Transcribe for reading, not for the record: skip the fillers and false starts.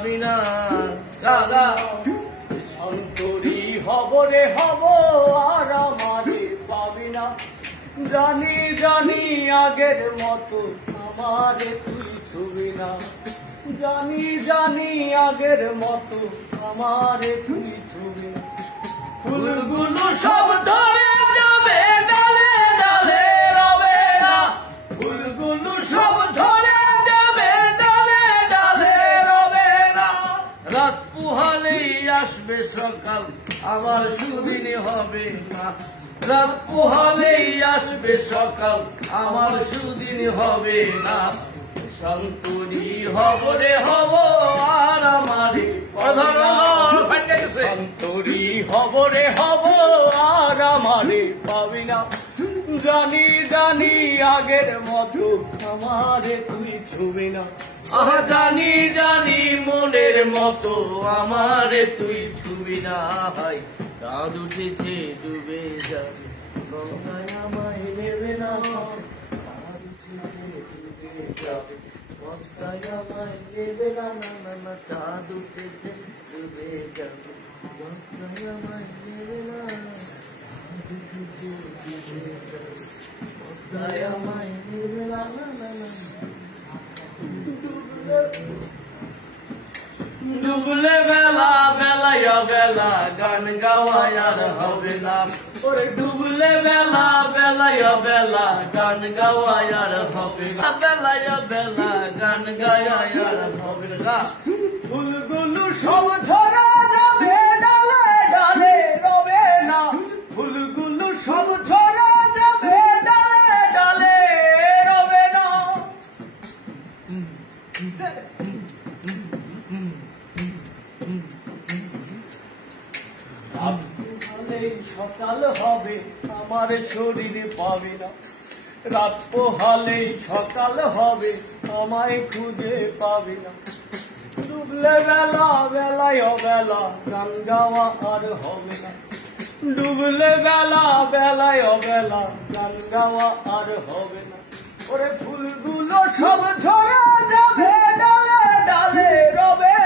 পাবি না। সন্তরি হব রে হব আর আমারে পাবি না। জানি জানি আগের মতো আমারে তুই ছুবি না। জানি জানি আগের মতো আমারে তুই ছুবি না। ফুলগুলো সব ধরে যাবে ডালে ডালে রবে না। ফুলগুলো সব ধরে যাবে ডালে ডালে রবে না। রাত পোহালেই আসবে সকাল আমার সুদিন হবে না। রাত পোহালেই আসবে সকাল আমার সুদিন হবে না। সন্তরি হব রে হব আর আমারে সন্তরি হব রে হব আর আমারে পাবি না। জানি জানি আগের মতো আমারে তুই ছুবি না। আহা জানি জানি মনের মতো আমারে তুই ছুবি না। ভাই চাঁদ উঠেছে ডুবে যাবে গঙ্গায় আমায় নেবে না। চাঁদ উঠেছে ডুবে যাবে গঙ্গায় আমায় নেবে না। না না না চাঁদ উঠেছে ডুবে যাবে গঙ্গায় আমায় নেবে না। চাঁদ উঠেছে ডুবে যাবে গঙ্গায় আমায় নেবে না। না না না ডুবলে বেলা বেলায় বেলা গান গাওয়ায় আর হবে না। ওরে ডুবলে বেলা বেলায় বেলা গান গাওয়ায় আর হবে না। বেলায় বেলা গান গাওয়ায় আর হবে না। ফুলগুলো সব ঝরা যাবে ডালে ডালে রবে না। ফুলগুলো সব ঝরা যাবে ডালে ডালে রবে না। সকাল হবে আমার শরীরে পাবি না। রাত পোহালেই সকাল হবে আমায় খুঁজে পাবি না। ডুবলে বেলা বেলায় বেলা গান গাওয়া আর হবে না। ডুবলে বেলা বেলায় বেলা গান গাওয়া আর হবে না। ওরে ফুলগুলো সব ঝরা যাবে ডালে ডালে রবে